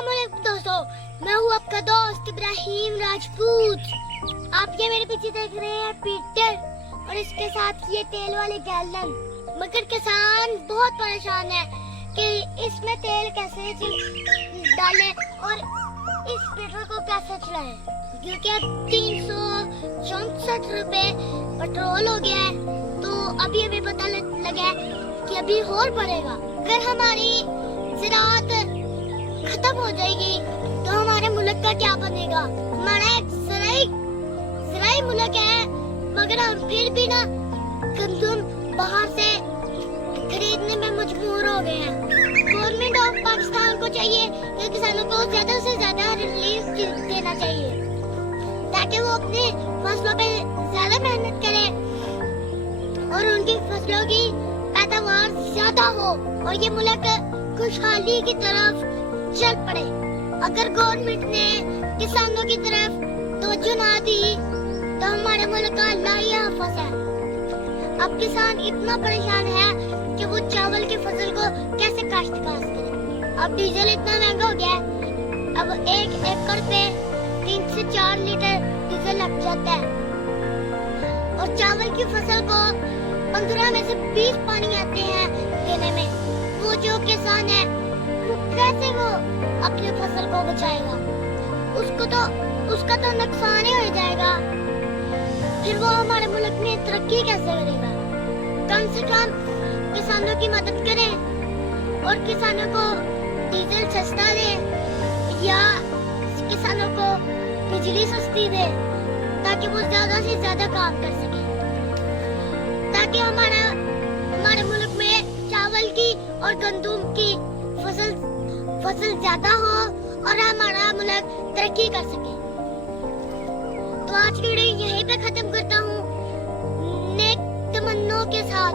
अस्सलामुअलैकुम दोस्तों, मैं हूँ आपका दोस्त इब्राहिम राजपूत। आप ये मेरे पीछे देख रहे हैं पीटर और इसके साथ ये तेल वाले गैलन। मगर किसान बहुत परेशान है कि इसमें तेल कैसे डालें और इस पीटर को कैसे चलाएं, क्योंकि अब 364 रुपए पेट्रोल हो गया है। तो अभी पता लगा है कि अभी और बढ़ेगा। अगर हमारी ज़राअत खत्म हो जाएगी तो हमारे मुल्क का क्या बनेगा। हमारा एक ज़राई मुल्क है, मगर हम फिर भी ना गंदम बाहर से खरीदने में मजबूर हो गए हैं। गवर्नमेंट ऑफ पाकिस्तान को चाहिए कि किसानों को ज्यादा से ज्यादा रिलीफ देना चाहिए ताकि वो अपनी फसलों पे ज्यादा मेहनत करें और उनकी फसलों की पैदावार ज्यादा हो और ये मुल्क खुशहाली की तरफ चल पड़े। अगर गवर्नमेंट ने किसानों की तरफ तवज्जो ना दी तो हमारे मुल्क का लाहिफाज है। अब किसान इतना परेशान है कि वो चावल की फसल को कैसे काश्तकार करे। अब डीजल इतना महंगा हो गया है, अब 1 एकड़ पे 3 से 4 लीटर डीजल लग जाता है और चावल की फसल को 15 में से 20 पानी आते हैं देने में। वो जो किसान है वो कैसे वो अपनी फसल को बचाएगा, उसका तो नुकसान ही हो जाएगा। फिर वो हमारे मुल्क में तरक्की कैसे करेगा। कम से कम किसानों की मदद करें और किसानों को डीजल सस्ता दे या किसानों को बिजली सस्ती दे ताकि वो ज्यादा से ज्यादा काम कर सके, ताकि हमारे मुल्क में चावल की और गंदम की फसल ज्यादा हो और हमारा मुल्क तरक्की कर सके। तो आज की वीडियो यहीं पे खत्म करता हूँ नेक तमन्नों के साथ।